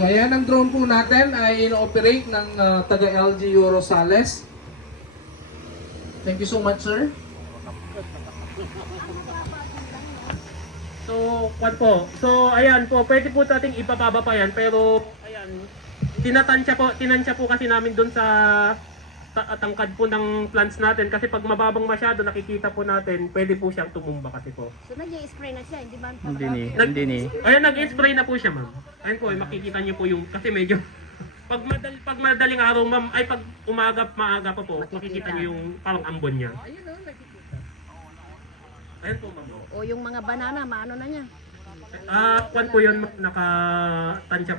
So ayan, ang drone po natin ay ino-operate ng taga LGU Rosales. Thank you so much, sir. So, kwan po. So, ayan po, pwede po nating ipapaba pa yan, pero ayan, tinansya po kasi namin doon sa tangkad po ng plants natin kasi pag mababang masyado nakikita po natin, pwede po siyang tumumba kasi po. So nag-i-spray na siya, hindi ba? Hindi ni. Ayan, nag-spray na po siya, ma'am. Ayan po, makikita niyo po yung, kasi medyo, pag madaling araw, ma'am, ay pag maaga pa po, makikita niyo yung parang ambon niya. Ayan po, ma'am. O yung mga banana, maano na niya? Kwan po yun, nakatansya